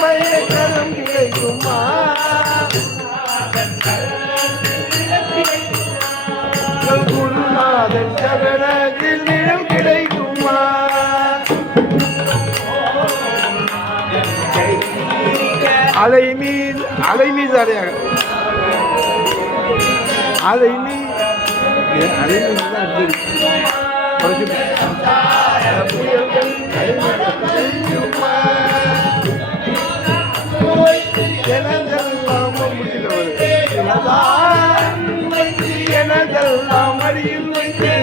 அபயகரம் கிடைக்குமா குருநாதன் சரணத்தில் நிலம் கிடைக்குமா அலை மீது அலை மீது அலையாக அலை மீது அலை மீது தான் அடிச்சிருக்கு. குறைச்சு எனதெல்லாம் வைத்து எனதெல்லாம் அடியில் வைத்து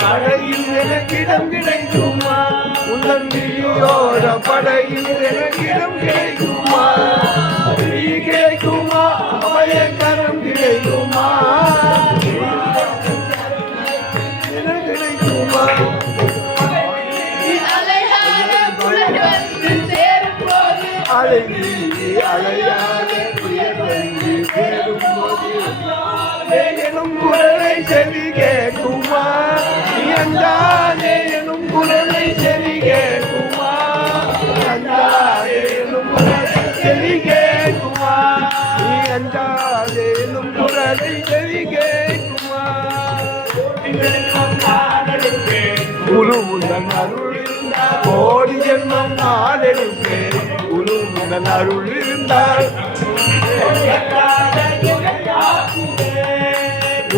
படையில் எனக்கிடம் கிடைக்குமா? உந்தன் படையில் எனக்கிடம் கிடைக்குமா குரு அருள் கோடி ஜென்மம் நாடெடுப்பேன் குரு முந்தன் அருள் இருந்தால்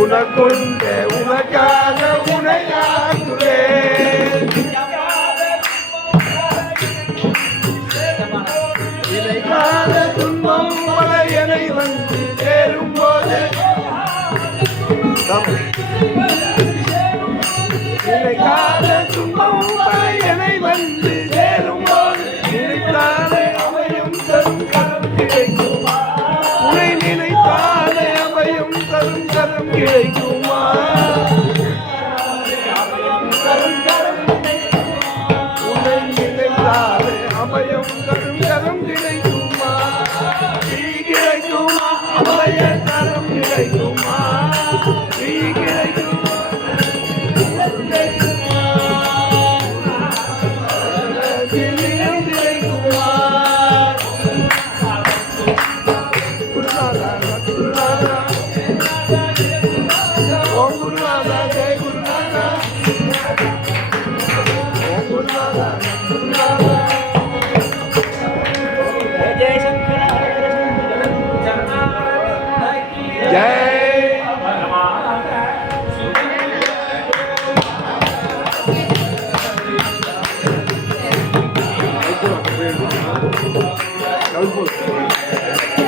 உனக்குண்ட உனக்காக உனையாக்குவேன் இணைக்காத துன்பம் பல எனை வந்து சேரும் போது. Cara, tu mão. É.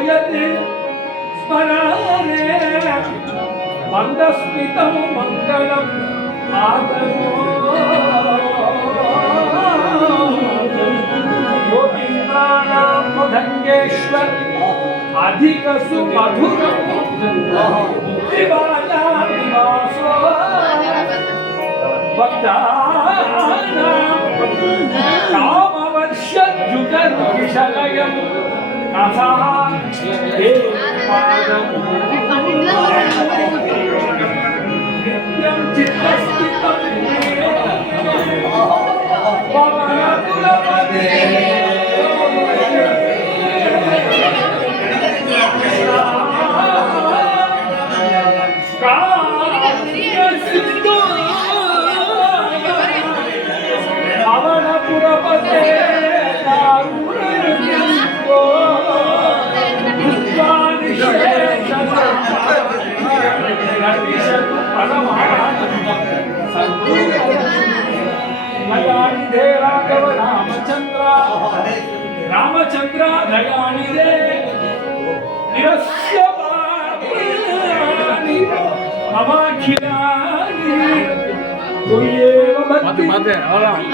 आरोपयत् स्मरारे मन्दस्मितं मङ्गलम् आदरो गोविन्दानां मधङ्गेश्वर अधिकसु मधुरं કહાં હે પાદ चन्द्रादयानि रे निरस्य पापानि ममाखिलानि